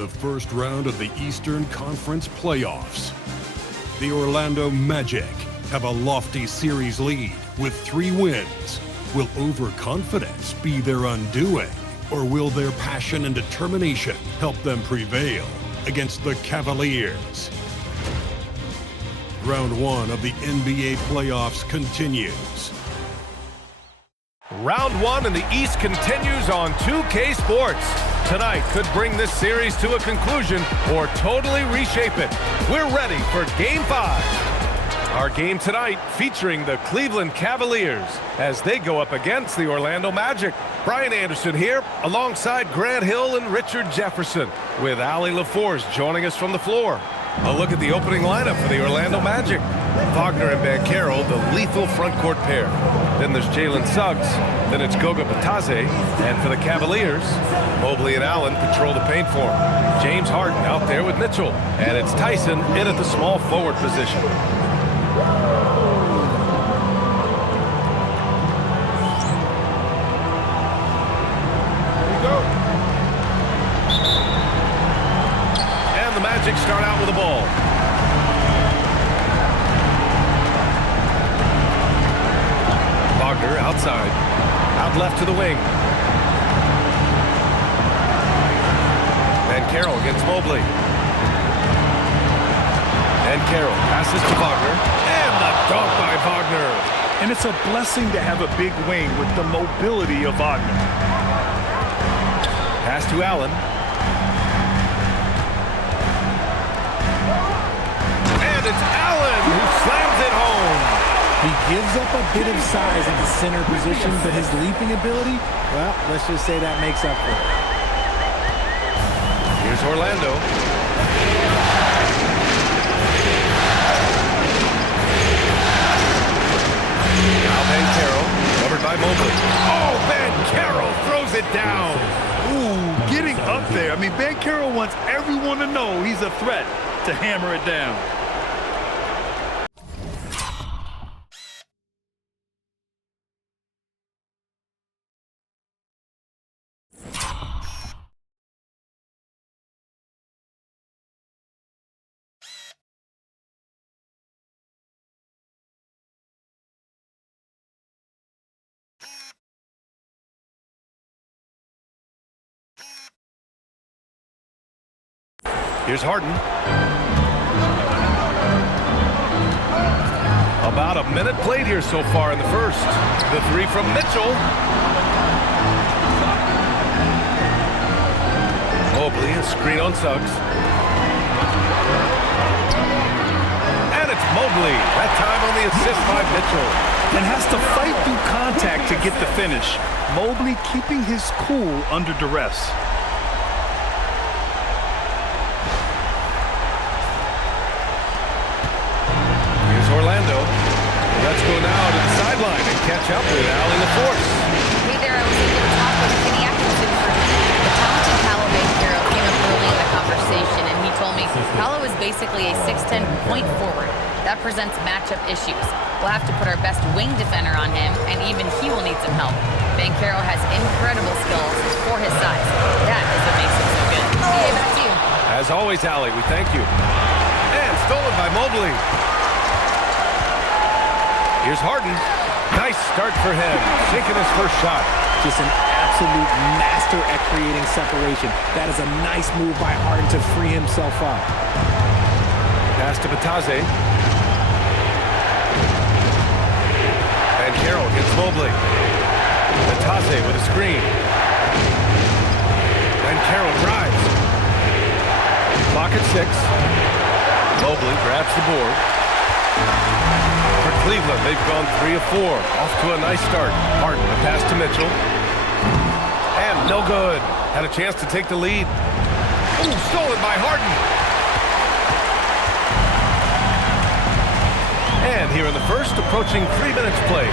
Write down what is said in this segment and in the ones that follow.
the first round of the Eastern Conference playoffs. The Orlando Magic have a lofty series lead with 3 wins. Will overconfidence be their undoing, or will their passion and determination help them prevail against the Cavaliers? Round 1 of the NBA playoffs continues. Round 1 in the East continues on 2K Sports. Tonight could bring this series to a conclusion or totally reshape it. We're ready for Game 5. Our game tonight featuring the Cleveland Cavaliers as they go up against the Orlando Magic. Brian Anderson here alongside Grant Hill and Richard Jefferson with Allie LaForce joining us from the floor. A look at the opening lineup for the Orlando Magic. Wagner and Banchero, the lethal front court pair. Then there's Jalen Suggs. Then it's Goga Bitadze. And for the Cavaliers, Mobley and Allen patrol the paint for him. James Harden out there with Mitchell. And it's Tyson in at the small forward position. Magic start out with the ball. Wagner outside. Out left to the wing. Banchero against Mobley. And Carroll passes to Wagner. And the dunk by Wagner. And it's a blessing to have a big wing with the mobility of Wagner. Pass to Allen. It's Allen who slams it home. He gives up a bit of size at the center position, but his leaping ability, well, let's just say that makes up for it. Here's Orlando. Now Banchero, covered by Mobley. Oh, Banchero throws it down. Ooh, getting up there. I mean, Banchero wants everyone to know he's a threat to hammer it down. Here's Harden. About a minute played here so far in the first. The 3 from Mitchell. Mobley, a screen on Suggs. And it's Mobley. That time on the assist by Mitchell. And has to fight through contact to get the finish. Mobley keeping his cool under duress. Orlando. Let's go now to the sideline and catch up with Allie LaForce. Hey there, I was able to talk with Kenny Atkinson for the talented Paolo Banchero came up early in the conversation, and he told me Paolo is basically a 6'10" point forward. That presents matchup issues. We'll have to put our best wing defender on him, and even he will need some help. Banchero has incredible skills for his size. That is what makes him so good. Hey, back to you. As always, Allie, we thank you. And stolen by Mobley. Here's Harden. Nice start for him. Sinking his first shot. Just an absolute master at creating separation. That is a nice move by Harden to free himself up. Pass to Bitadze. And Carroll against Mobley. Bitadze with a screen. And Carroll drives. Clock at 6. Mobley grabs the board. For Cleveland, they've gone 3 of 4. Off to a nice start. Harden, a pass to Mitchell. And no good. Had a chance to take the lead. Ooh, stolen by Harden. And here in the first, approaching 3 minutes played.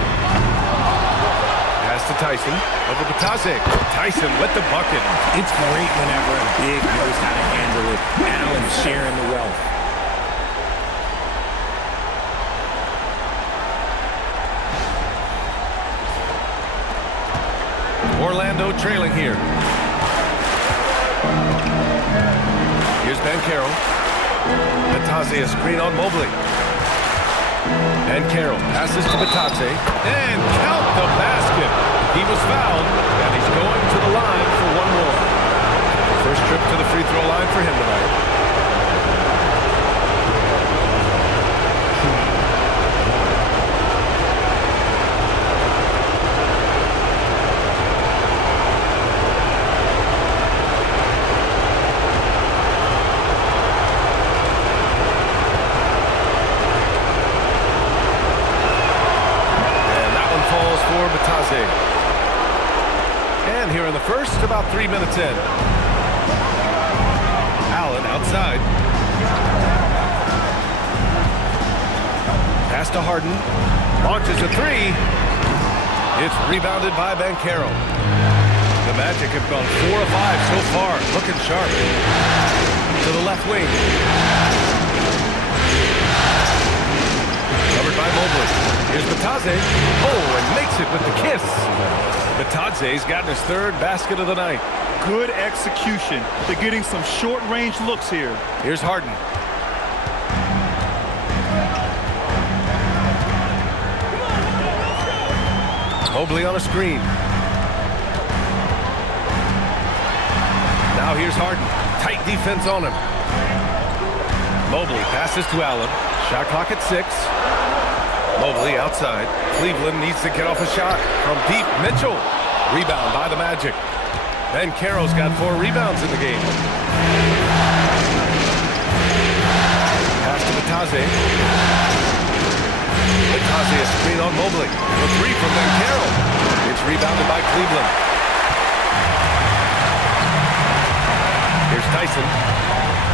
Pass to Tyson. Over Bitadze. Tyson with the bucket. It's great whenever a big knows how to handle it. Allen sharing the wealth. Orlando trailing here. Here's Banchero. Batadze, a screen on Mobley. And Carroll passes to Batadze. And count the basket. He was fouled, and he's going to the line for one more. First trip to the free throw line for him tonight. And here in the first, about 3 minutes in. Allen outside. Pass to Harden. Launches a three. It's rebounded by Banchero. The Magic have gone 4 of 5 so far. Looking sharp. To the left wing. Covered by Mobley. Here's Batadze. Oh, and makes it with the kiss. Batadze's gotten his 3rd basket of the night. Good execution. They're getting some short-range looks here. Here's Harden. Mobley on a screen. Now here's Harden. Tight defense on him. Mobley passes to Allen. Shot clock at 6. Mobley outside. Cleveland needs to get off a shot from deep. Mitchell. Rebound by the Magic. Banchero's got 4 rebounds in the game. Pass to Batadze. Batadze, a screen on Mobley. The 3 from Banchero. It's rebounded by Cleveland. Here's Tyson.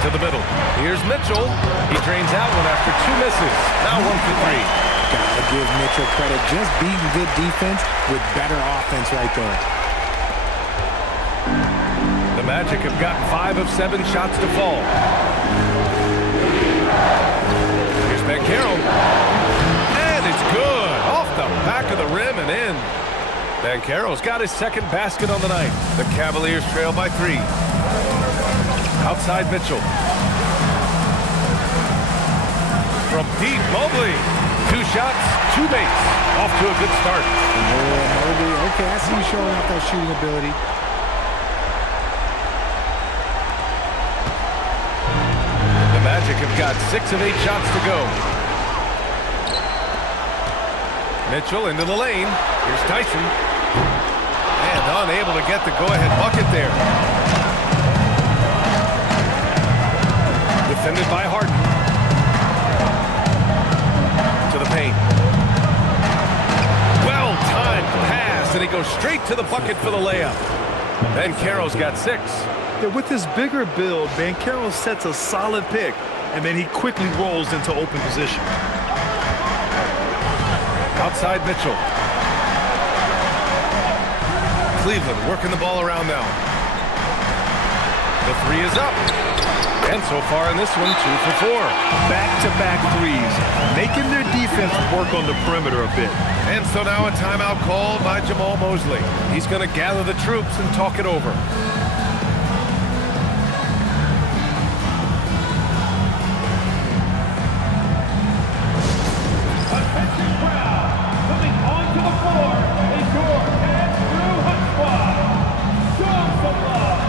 To the middle. Here's Mitchell. He drains out one after 2 misses. Now 1 for 3. Gotta give Mitchell credit. Just beating good defense with better offense right there. The Magic have gotten 5 of 7 shots to fall. Here's Banchero. And it's good. Off the back of the rim and in. Banchero's got his 2nd basket on the night. The Cavaliers trail by 3. Outside Mitchell. From deep, Mobley. 2 shots, 2 makes. Off to a good start. Mobley, okay, I see you showing off that shooting ability. The Magic have got 6 of 8 shots to go. Mitchell into the lane. Here's Tyson. And unable to get the go-ahead bucket there. Defended by Harden. To the paint. Well-timed pass, and he goes straight to the bucket for the layup. Banchero's got 6. Yeah, with his bigger build, Banchero sets a solid pick, and then he quickly rolls into open position. Outside Mitchell. Cleveland working the ball around now. The 3 is up. And so far in this one, 2 for 4. Back-to-back threes, making their defense work on the perimeter a bit. And so now a timeout called by Jamal Mosley. He's going to gather the troops and talk it over. Attention crowd, coming onto the floor is your Andrew Hunt squad. Show some love.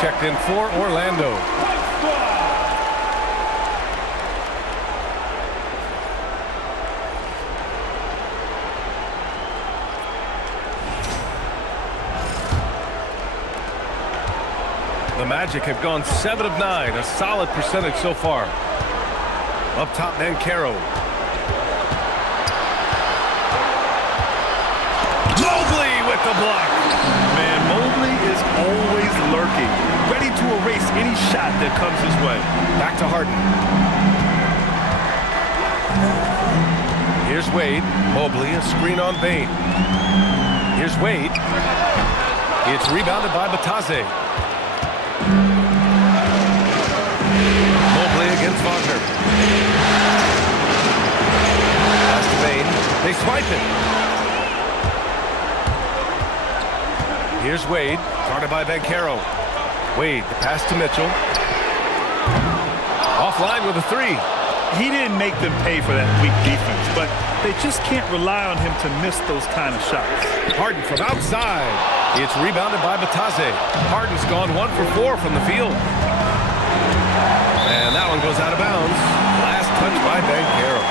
checked in for Orlando. The Magic have gone 7 of 9, a solid percentage so far. Up top, Bankero. Mobley with the block. Man, Mobley is always lurking, ready to erase any shot that comes his way. Back to Harden. Here's Wade. Mobley, a screen on Bane. Here's Wade. It's rebounded by Batase. Mobley against Wagner. Pass to Bane. They swipe it. Here's Wade, guarded by Bankero. Wade, the pass to Mitchell. Offline with a 3. He didn't make them pay for that weak defense, but they just can't rely on him to miss those kind of shots. Harden from outside. It's rebounded by Batase. Harden's gone 1 for 4 from the field. And that one goes out of bounds. Last touch by Bankero.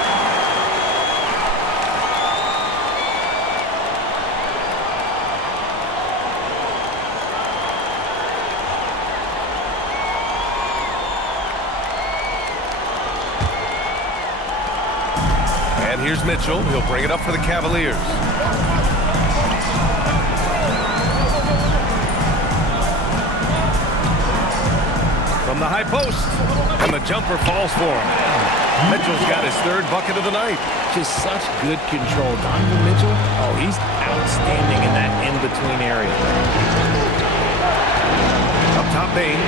And here's Mitchell. He'll bring it up for the Cavaliers. From the high post. And the jumper falls for him. Mitchell's got his 3rd bucket of the night. Just such good control. Donovan Mitchell, oh, he's outstanding in that in-between area. Up top, Bane.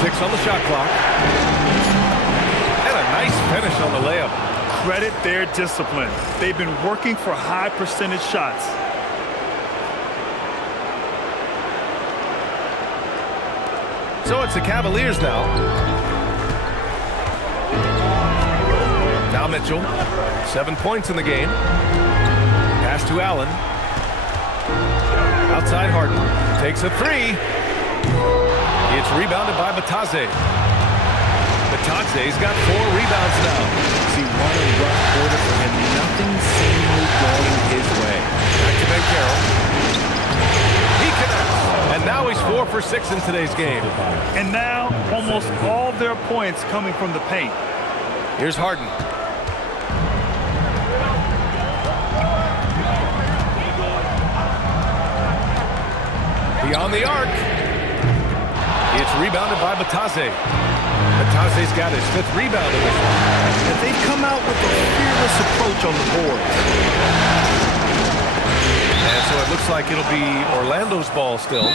Six on the shot clock. And a nice finish on the layup. Credit their discipline. They've been working for high percentage shots. So it's the Cavaliers now. Now Mitchell. 7 points in the game. Pass to Allen. Outside Harden. Takes a 3. It's rebounded by Batase. Batase's got 4 rebounds now. See, what a rough quarter for him. Nothing seemingly going his way. Back to Bankero. He connects. And now he's 4 for 6 in today's game. And now, almost all their points coming from the paint. Here's Harden. Beyond the arc. It's rebounded by Batase. Batase's got his 5th rebound in this one. And they've come out with a fearless approach on the board. And so it looks like it'll be Orlando's ball still.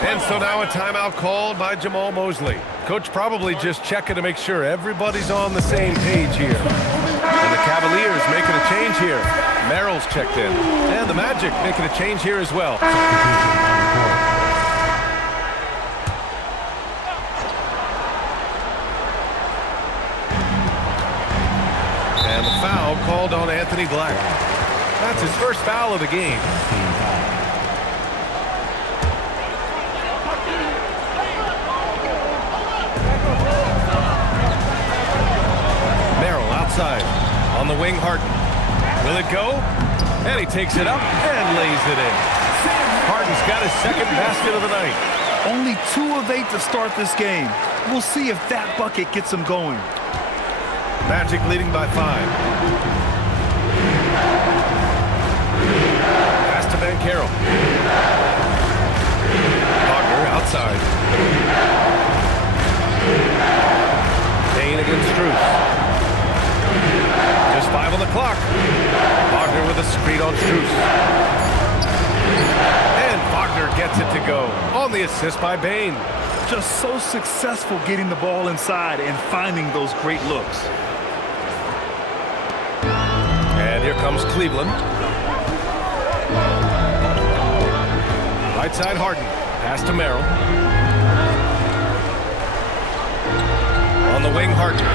And so now a timeout called by Jamal Mosley. Coach probably just checking to make sure everybody's on the same page here. And the Cavaliers making a change here. Merrill's checked in. And the Magic making a change here as well. And the foul called on Anthony Black. That's his first foul of the game. On the wing, Harden. Will it go? And he takes it up and lays it in. Harden's got his second basket of the night. Only 2 of 8 to start this game. We'll see if that bucket gets him going. Magic leading by 5. Pass to Banchero. Wagner outside. Payne against Strus. Just 5 on the clock. Wagner with a screen on Strus. And Wagner gets it to go on the assist by Bain. Just so successful getting the ball inside and finding those great looks. And here comes Cleveland. Right side Harden. Pass to Merrill. On the wing, Harden.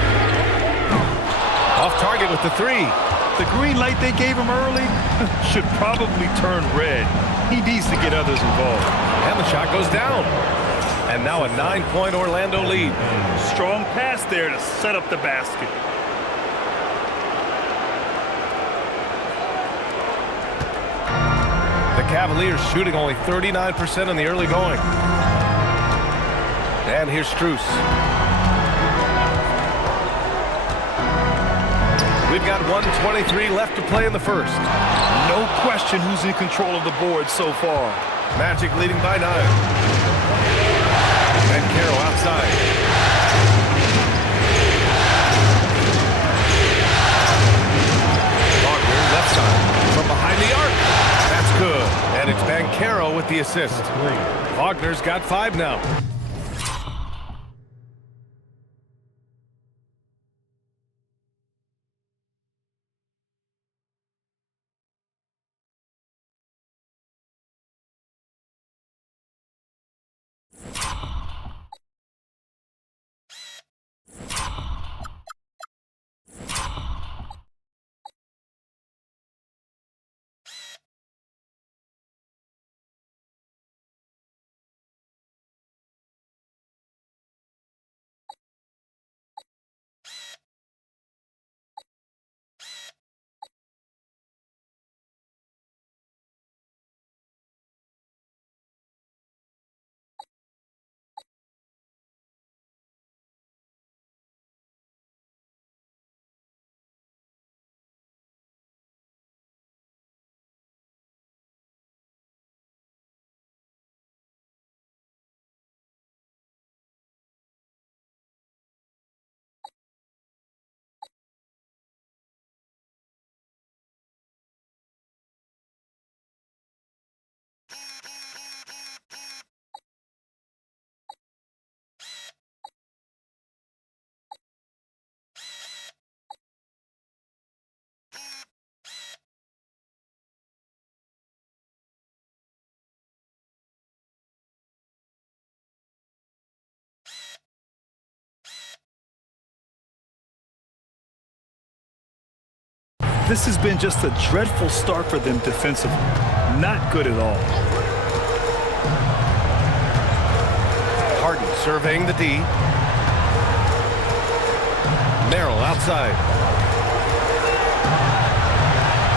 Off target with the 3. The green light they gave him early should probably turn red. He needs to get others involved. And the shot goes down. And now a 9-point Orlando lead. Strong pass there to set up the basket. The Cavaliers shooting only 39% in the early going. And here's Strus. We've got 1:23 left to play in the first. No question who's in control of the board so far. Magic leading by 9. Banchero outside. Wagner left side from behind the arc. That's good. And it's Banchero with the assist. Wagner's got 5 now. This has been just a dreadful start for them defensively. Not good at all. Harden surveying the D. Merrill outside.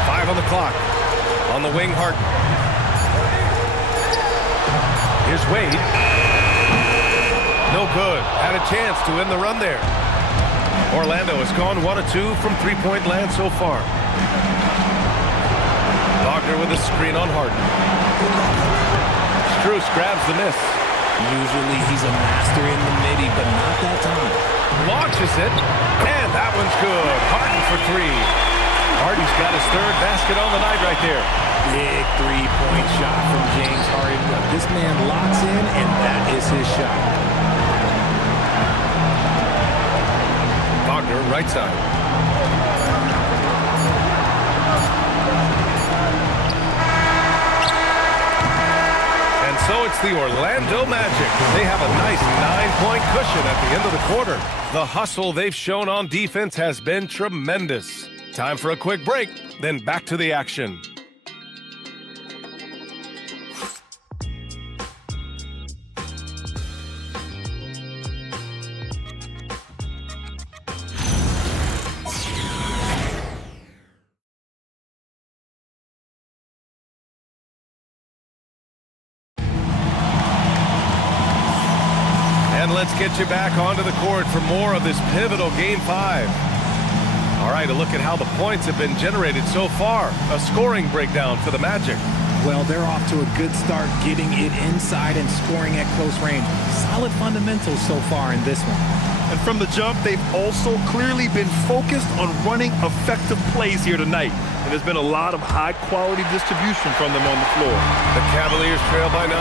5 on the clock. On the wing, Harden. Here's Wade. No good. Had a chance to end the run there. Orlando has gone 1 of 2 from 3-point land so far. Wagner with a screen on Harden. Strus grabs the miss. Usually he's a master in the midi, but not that time. Launches it, and that one's good. Harden for 3. Harden's got his 3rd basket on the night right there. Big 3-point shot from James Harden. This man locks in, and that is his shot. Wagner, right side. And so it's the Orlando Magic. They have a nice 9-point cushion at the end of the quarter. The hustle they've shown on defense has been tremendous. Time for a quick break, then back to the action. let's get you back onto the court for more of this pivotal Game 5. All right, a look at how the points have been generated so far. A scoring breakdown for the Magic. Well, they're off to a good start getting it inside and scoring at close range. Solid fundamentals so far in this one. And from the jump, they've also clearly been focused on running effective plays here tonight. And there's been a lot of high-quality distribution from them on the floor. The Cavaliers trail by 9.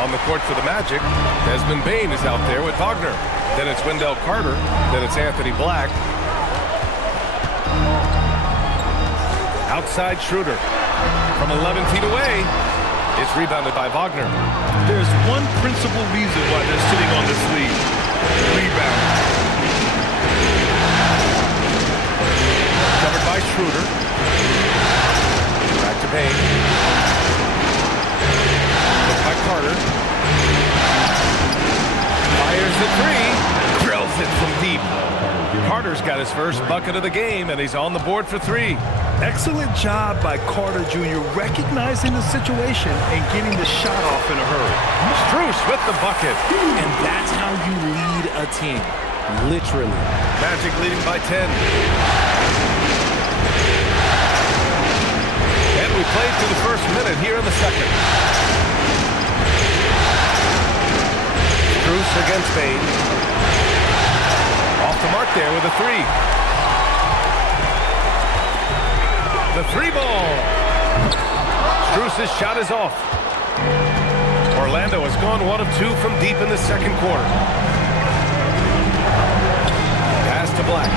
On the court for the Magic, Desmond Bane is out there with Wagner. Then it's Wendell Carter. Then it's Anthony Black. Outside Schroeder. From 11 feet away, it's rebounded by Wagner. There's one principal reason why they're sitting on this lead. Rebound. Covered by Schroeder. Back to Bane. Look by Carter. Fires the three. Drills it from deep. Carter's got his first bucket of the game, and he's on the board for 3. Excellent job by Carter Jr. recognizing the situation and getting the shot off in a hurry. Strus with the bucket. And that's how you lead a team. Literally. Magic leading by 10. And we played through the first minute here in the second. Strus against Bane. Off the mark there with a 3. The 3 ball. Strus's shot is off. Orlando has gone 1 of 2 from deep in the second quarter. Pass to Black.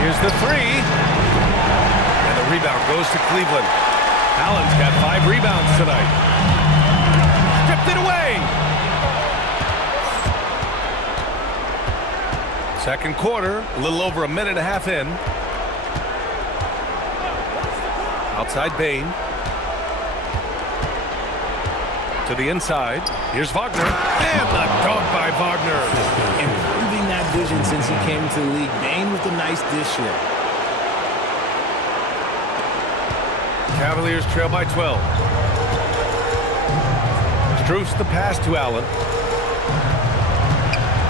Here's the 3. And the rebound goes to Cleveland. Allen's got 5 rebounds tonight. Stripped it away. Second quarter, a little over a minute and a half in. Outside Bane. To the inside. Here's Wagner. And the dunk by Wagner. Improving that vision since he came into the league. Bane with a nice dish here. Cavaliers trail by 12. Strus the pass to Allen.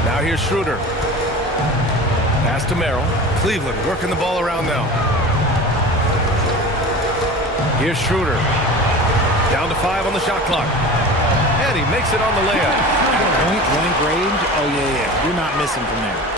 Now here's Schroeder. Pass to Merrill. Cleveland working the ball around now. Here's Schroeder. Down to 5 on the shot clock. And he makes it on the layup. Point blank range. Oh, yeah. You're not missing from there.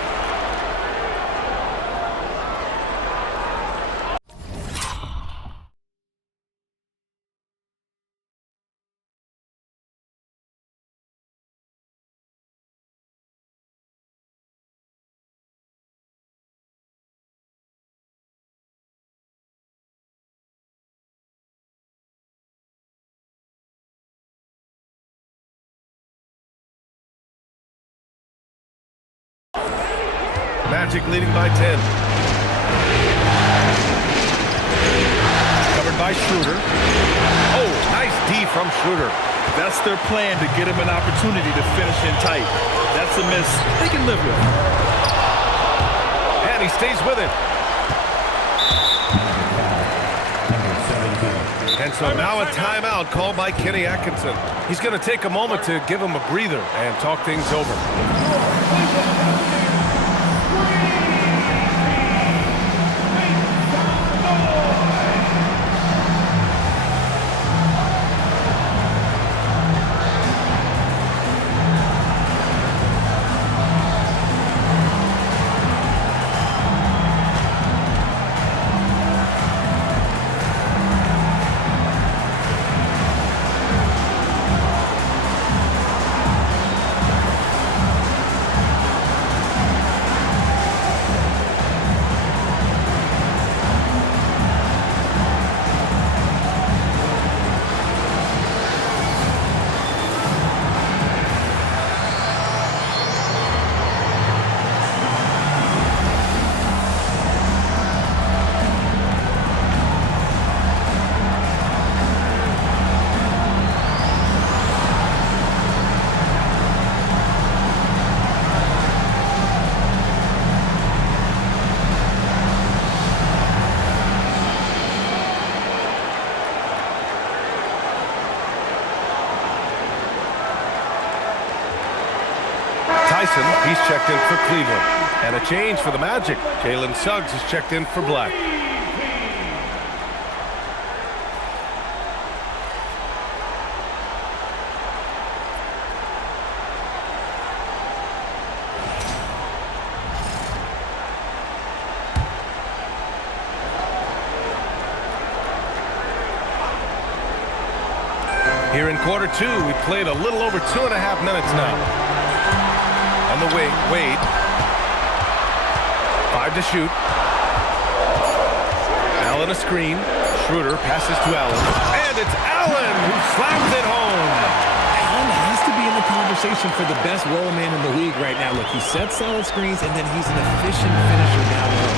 Magic leading by 10. Covered by Schroeder. Oh, nice D from Schroeder. That's their plan, to get him an opportunity to finish in tight. That's a miss they can live with. And he stays with it. And so now a timeout called by Kenny Atkinson. He's going to take a moment to give him a breather and talk things over. Tyson, he's checked in for Cleveland. And a change for the Magic. Jalen Suggs is checked in for Black. Here in quarter two, we played a little over 2.5 minutes now. On the wing, Wade. 5 to shoot. Allen a screen. Schroeder passes to Allen. And it's Allen who slams it home. Allen has to be in the conversation for the best roll man in the league right now. Look, he sets solid screens, and then he's an efficient finisher down low.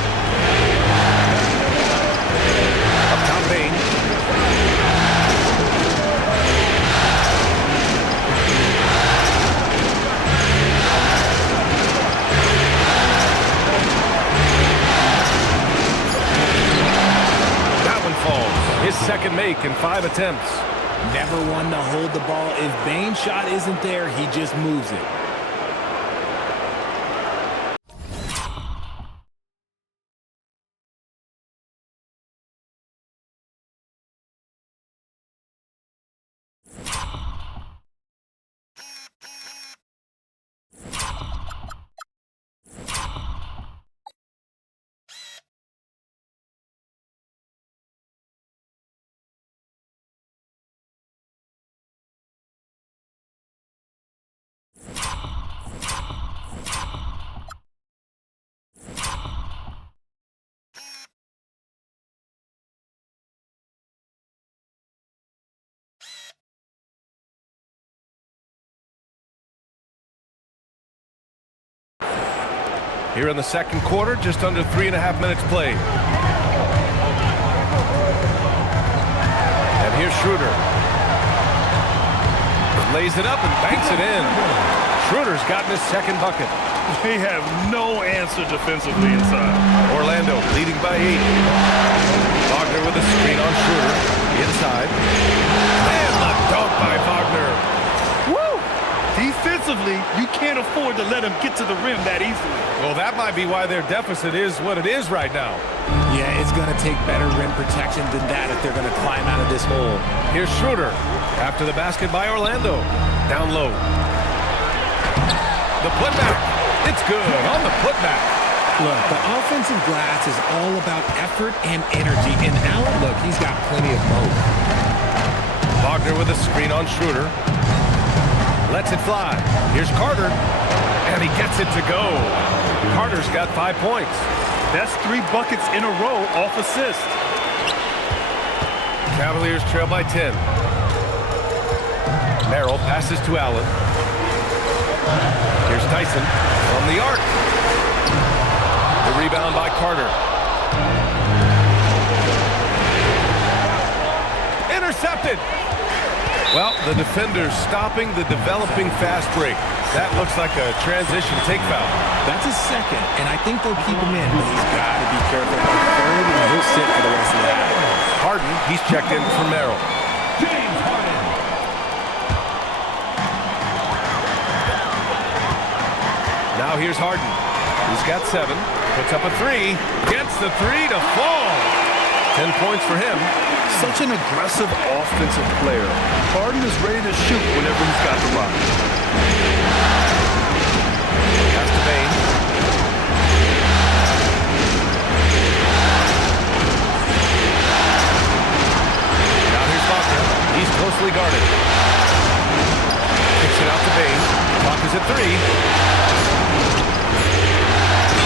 Up top, Bain. His second make in 5 attempts. Never one to hold the ball. If Bain's shot isn't there, he just moves it. Here in the second quarter, just under 3.5 minutes played. And here's Schroeder. Lays it up and banks it in. Schroeder's gotten his second bucket. They have no answer defensively inside. Orlando leading by 8. Wagner with a screen on Schroeder. Inside. And the dunk by Wagner. Woo! Defensively, you can't afford to let him get to the rim that easily. Well, that might be why their deficit is what it is right now. Yeah, it's going to take better rim protection than that if they're going to climb out of this hole. Here's Schroeder after the basket by Orlando. Down low. The putback. It's good on the putback. Look, the offensive glass is all about effort and energy. And Allen, look, he's got plenty of both. Wagner with a screen on Schroeder. Lets it fly. Here's Carter. And he gets it to go. Carter's got 5 points. That's 3 buckets in a row off assist. Cavaliers trail by 10. Merrill passes to Allen. Here's Tyson from the arc. The rebound by Carter. Intercepted. Well, the defender's stopping the developing fast break. That looks like a transition take foul. That's a second, and I think they'll keep him in, but he's got to be careful on third, and he'll sit for the rest of the half. Harden, he's checked in for Merrill. James Harden. Now here's Harden. He's got 7. Puts up a 3. Gets the 3 to fall. 10 points for him. Such an aggressive offensive player. Harden is ready to shoot whenever he's got the rock. Pass to Bain. Now here's Wagner. He's closely guarded. Kicks it out to Bain. Clock is at 3.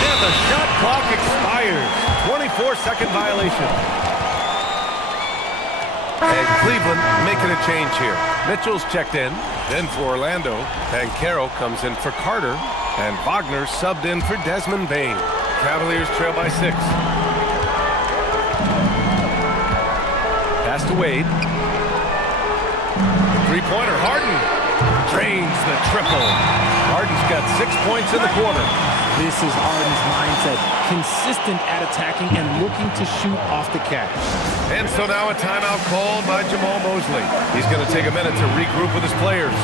And the shot clock expires. 24-second violation. And Cleveland making a change here. Mitchell's checked in, then for Orlando. Banchero comes in for Carter. And Wagner subbed in for Desmond Bain. Cavaliers trail by 6. Pass to Wade. Three-pointer, Harden. Drains the triple. Harden's got 6 points in the quarter. This is Harden's mindset. Consistent at attacking and looking to shoot off the catch. And so now a timeout called by Jamal Mosley. He's going to take a minute to regroup with his players.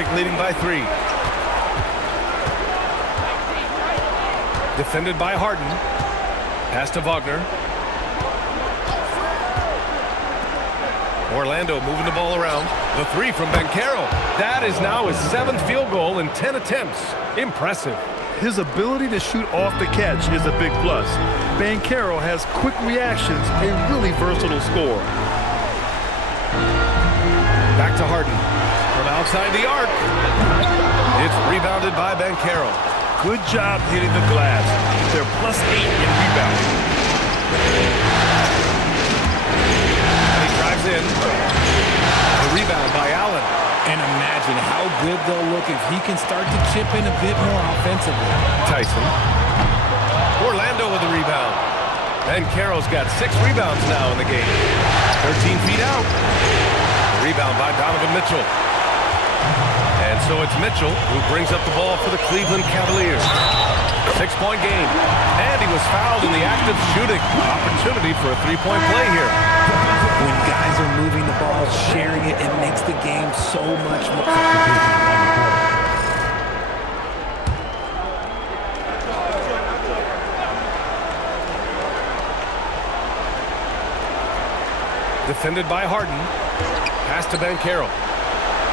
Magic leading by 3. Defended by Harden. Pass to Wagner. Orlando moving the ball around. The 3 from Banchero. That is now his 7th field goal in 10 attempts. Impressive. His ability to shoot off the catch is a big plus. Banchero has quick reactions, a really versatile scorer. Back to Harden. From outside the arc. It's rebounded by Banchero. Good job hitting the glass. They're +8 in rebounding. Drives in. The rebound by Allen. And imagine how good they'll look if he can start to chip in a bit more offensively. Tyson. Orlando with the rebound. Banchero's got 6 rebounds now in the game. 13 feet out. The rebound by Donovan Mitchell. And so it's Mitchell who brings up the ball for the Cleveland Cavaliers. 6-point game. And he was fouled in the act of shooting. Opportunity for a 3-point play here. When guys are moving the ball, sharing it, it makes the game so much more. Defended by Harden. Pass to Banchero.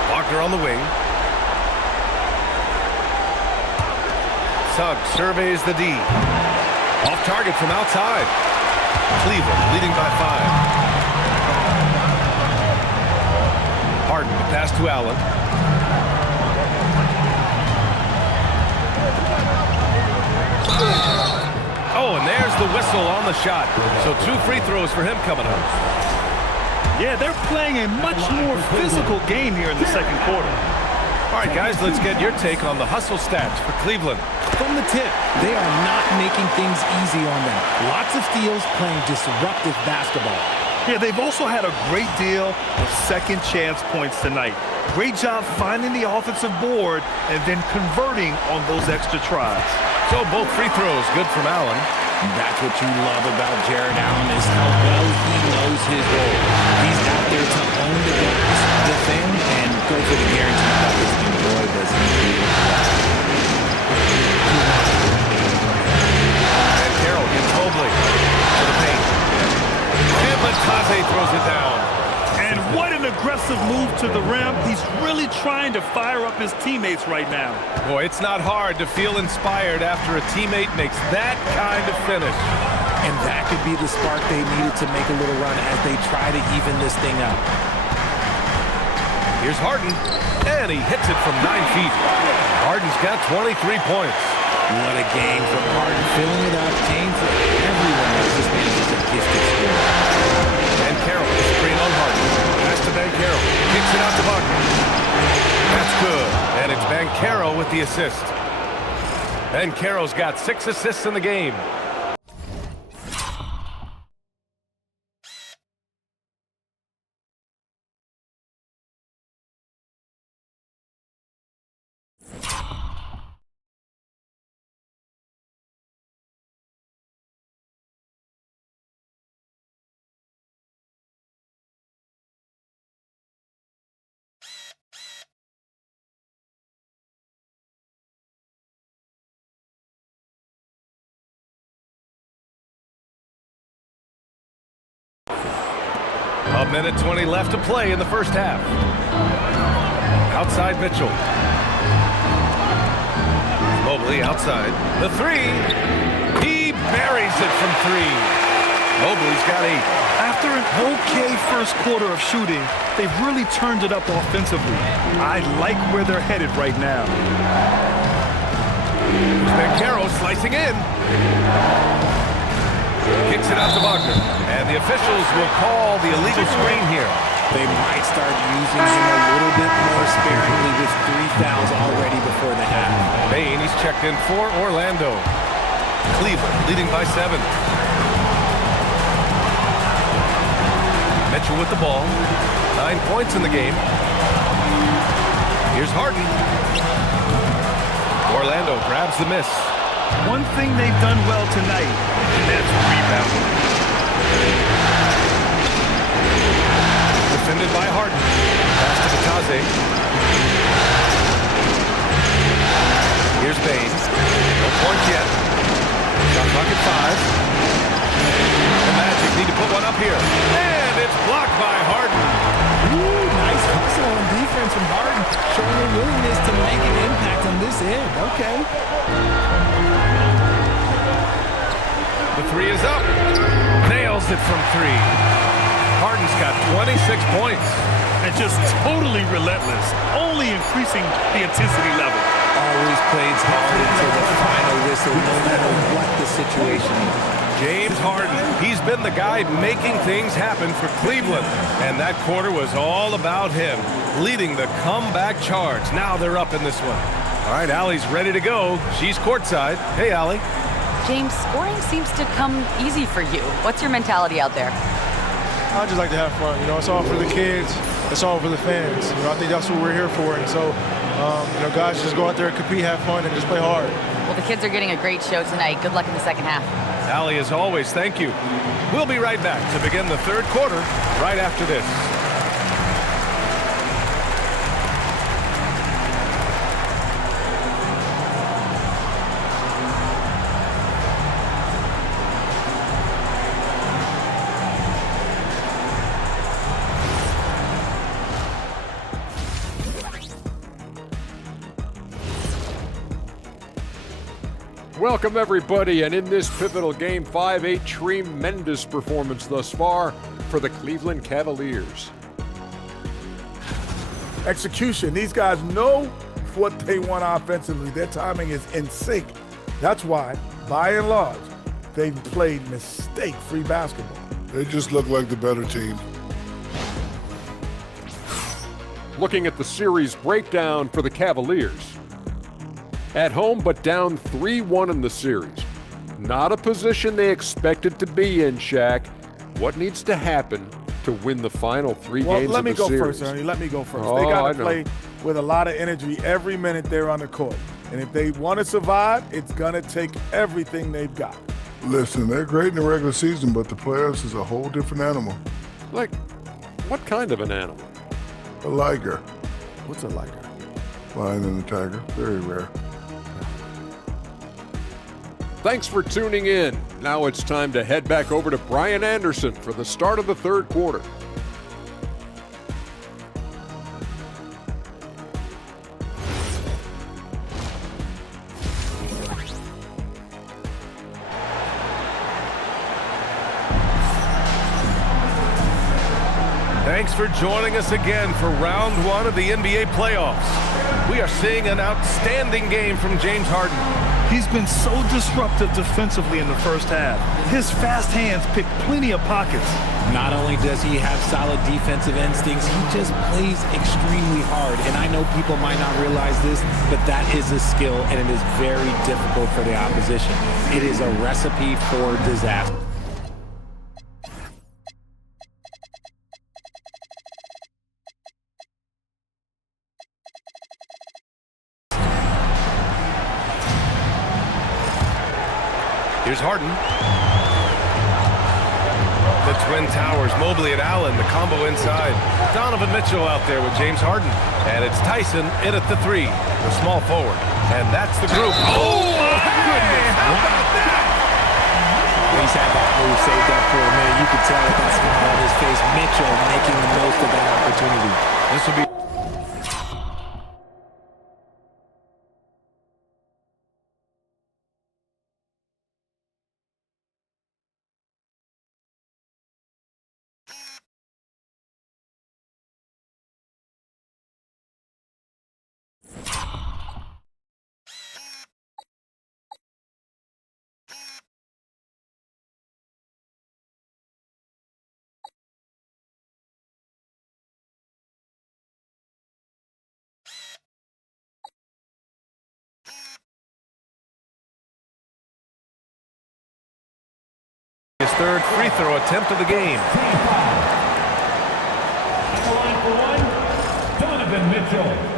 Wagner on the wing. Suggs surveys the D. Off target from outside. Cleveland leading by 5. Harden, pass to Allen. Oh, and there's the whistle on the shot. So 2 free throws for him coming up. Yeah, they're playing a much more physical game here in the second quarter. All right, guys, let's get your take on the hustle stats for Cleveland. From the tip, they are not making things easy on them. Lots of steals, playing disruptive basketball. Yeah, they've also had a great deal of second chance points tonight. Great job finding the offensive board and then converting on those extra tries. So both free throws good from Allen. That's what you love about Jared Allen is how well he knows his role. He's out there to own the glass, defend, and go for the guarantee buckets. And boy, does he do that. And Carroll gets Mobley to the paint. And Matase throws it down. And what an aggressive move to the rim. He's really trying to fire up his teammates right now. Boy, it's not hard to feel inspired after a teammate makes that kind of finish. And that could be the spark they needed to make a little run as they try to even this thing up. Here's Harden, and he hits it from 9 feet. Harden's got 23 points. What a game from Harden, filling it up. James, everyone knows this man is a gifted scorer. And Carroll, screen on Harden. Pass to Banchero. Kicks it out to Wagner. That's good. And it's Banchero with the assist. Banchero's got 6 assists in the game. A minute 20 left to play in the first half. Outside Mitchell. Mobley outside. The 3. He buries it from 3. Mobley's got 8. After an okay first quarter of shooting, they've really turned it up offensively. I like where they're headed right now. Banchero slicing in. Kicks it out to Wagner. And the officials will call the illegal screen here. They might start using him a little bit more sparingly with 3 fouls already before the half. Bain, he's checked in for Orlando. Cleveland leading by 7. Mitchell with the ball. 9 points in the game. Here's Harden. Orlando grabs the miss. One thing they've done well tonight, and that's rebounding. Defended by Harden. Pass to Matase. Okay. The three is up. Nails it from three. Harden's got 26 points. And just totally relentless, only increasing the intensity level. Always plays hard until the final whistle, no matter what the situation is. James Harden, he's been the guy making things happen for Cleveland. And that quarter was all about him, leading the comeback charge. Now they're up in this one. All right, Allie's ready to go. She's courtside. Hey, Allie. James, scoring seems to come easy for you. What's your mentality out there? I just like to have fun. You know, it's all for the kids. It's all for the fans. You know, I think that's what we're here for. And so, you know, guys, just go out there and compete, have fun, and just play hard. Well, the kids are getting a great show tonight. Good luck in the second half. Allie, as always, thank you. We'll be right back to begin the third quarter right after this. Welcome everybody, and in this pivotal Game 5, a tremendous performance thus far for the Cleveland Cavaliers. Execution. These guys know what they want offensively. Their timing is in sync. That's why, by and large, they've played mistake-free basketball. They just look like the better team. Looking at the series breakdown for the Cavaliers. At home, but down 3-1 in the series. Not a position they expected to be in, Shaq. What needs to happen to win the final three games of the series? Let me go first, Ernie. Let me go first. Oh, they got I to play with a lot of energy every minute they're on the court. And if they want to survive, it's going to take everything they've got. Listen, they're great in the regular season, but the playoffs is a whole different animal. Like, what kind of an animal? A liger. What's a liger? Lion and a tiger. Very rare. Thanks for tuning in. Now it's time to head back over to Brian Anderson for the start of the third quarter. Thanks for joining us again for round one of the NBA playoffs. We are seeing an outstanding game from James Harden. He's been so disruptive defensively in the first half. His fast hands pick plenty of pockets. Not only does he have solid defensive instincts, he just plays extremely hard. And I know people might not realize this, but that is a skill, and it is very difficult for the opposition. It is a recipe for disaster. Here's Harden. The Twin Towers, Mobley and Allen, the combo inside. Donovan Mitchell out there with James Harden. And it's Tyson in at the three, the small forward. And that's the group. Oh, my goodness. How about that? He's had that move saved up for a minute. You can tell with that smile on his face. Mitchell making the most of that opportunity. This will be his third free throw attempt of the game. At the line for one, Donovan Mitchell.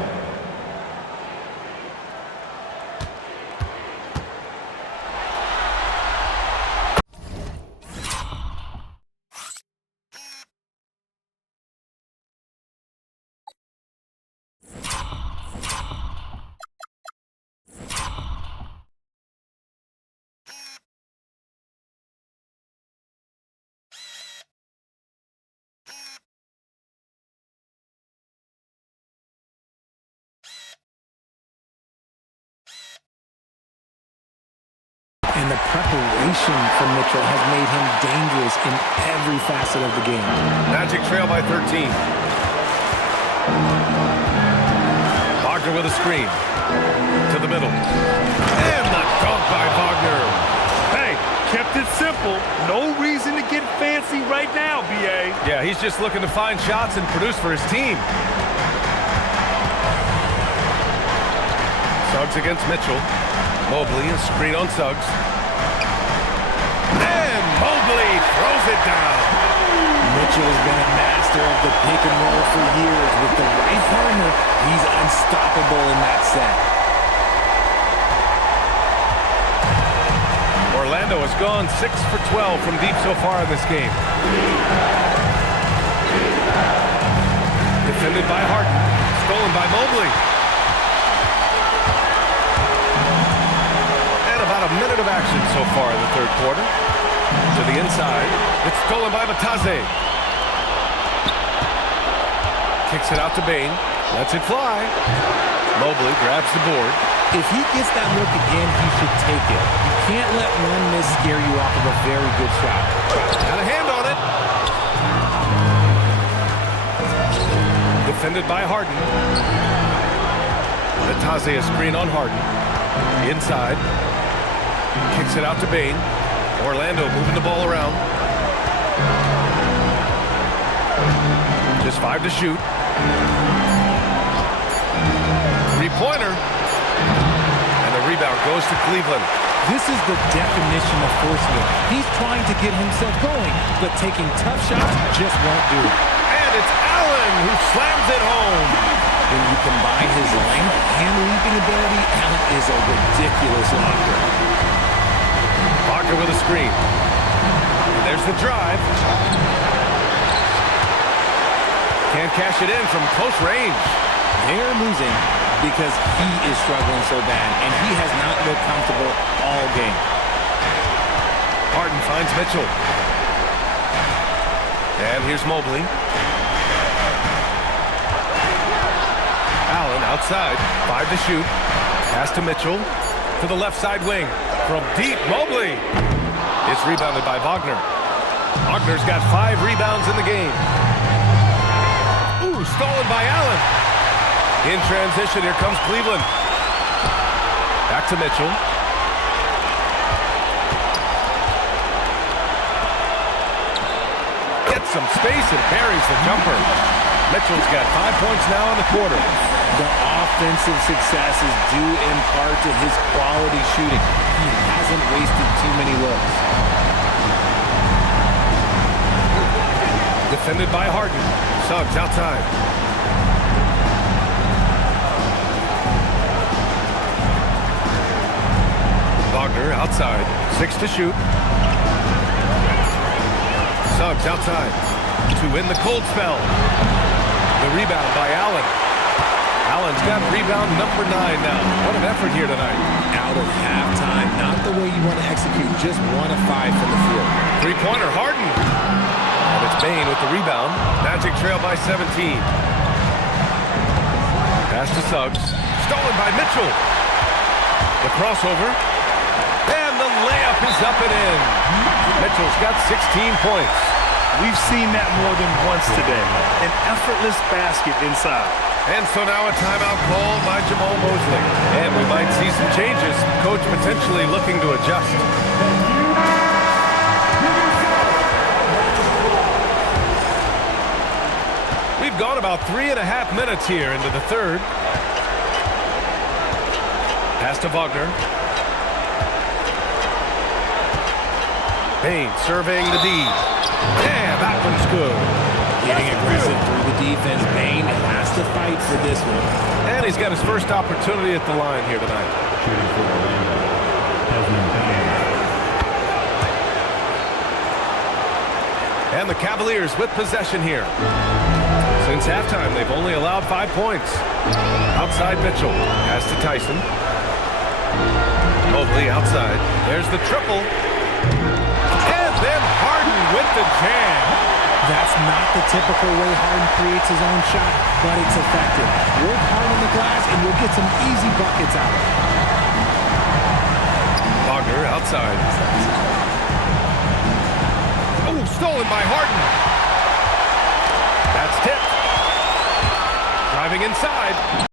And the preparation from Mitchell has made him dangerous in every facet of the game. Magic trail by 13. Wagner with a screen. To the middle. And the dunk by Wagner. Hey, kept it simple. No reason to get fancy right now, B.A. Yeah, he's just looking to find shots and produce for his team. Suggs against Mitchell. Mobley, a screen on Suggs. And Mobley throws it down. Mitchell has been a master of the pick and roll for years. With the right partner, he's unstoppable in that set. Orlando has gone 6 for 12 from deep so far in this game. Defended by Harden. Stolen by Mobley. And about a minute of action so far in the third quarter. To the inside. It's stolen by Batase. Kicks it out to Bane. Lets it fly. Mobley grabs the board. If he gets that look again, he should take it. You can't let one miss scare you off of a very good shot. Got a hand on it. Defended by Harden. Batase a screen on Harden. Inside. Kicks it out to Bane. Orlando moving the ball around. Just 5 to shoot. Three-pointer. And the rebound goes to Cleveland. This is the definition of forcing it. He's trying to get himself going, but taking tough shots just won't do it. And it's Allen who slams it home. When you combine his length and leaping ability, Allen is a ridiculous locker. Wagner with a screen. And there's the drive. Can't cash it in from close range. They're losing because he is struggling so bad, and he has not looked comfortable all game. Harden finds Mitchell. And here's Mobley. Allen outside. 5 to shoot. Pass to Mitchell. To the left side wing. From deep, Mobley. It's rebounded by Wagner. Wagner's got 5 rebounds in the game. Ooh, stolen by Allen. In transition, here comes Cleveland. Back to Mitchell. Gets some space and buries the jumper. Mitchell's got 5 points now in the quarter. The offensive success is due in part to his quality shooting. He hasn't wasted too many looks. Defended by Harden. Suggs outside. Wagner outside. 6 to shoot. Suggs outside. To win the cold spell. The rebound by Allen. Allen's got rebound number 9 now. What an effort here tonight. Out of halftime, not the way you want to execute, just 1 of 5 from the field. Three-pointer, Harden. And it's Bane with the rebound. Magic trail by 17. Pass to Suggs. Stolen by Mitchell. The crossover. And the layup is up and in. Mitchell's got 16 points. We've seen that more than once today. An effortless basket inside. And so now a timeout called by Jamal Mosley. And we might see some changes. Coach potentially looking to adjust. We've gone about 3.5 minutes here into the third. Pass to Wagner. Bane surveying the D. Yeah, that one's good. Getting aggressive through the defense. Bane has to fight for this one. And he's got his first opportunity at the line here tonight. Shooting for Orlando. And the Cavaliers with possession here. Since halftime, they've only allowed 5 points. Outside Mitchell. Pass to Tyson. Mobley outside. There's the triple. And then Harden with the jam. That's not the typical way Harden creates his own shot, but it's effective. Work hard on the glass, and you'll get some easy buckets out of it. longer outside. Oh, stolen by Harden. That's tipped. Driving inside.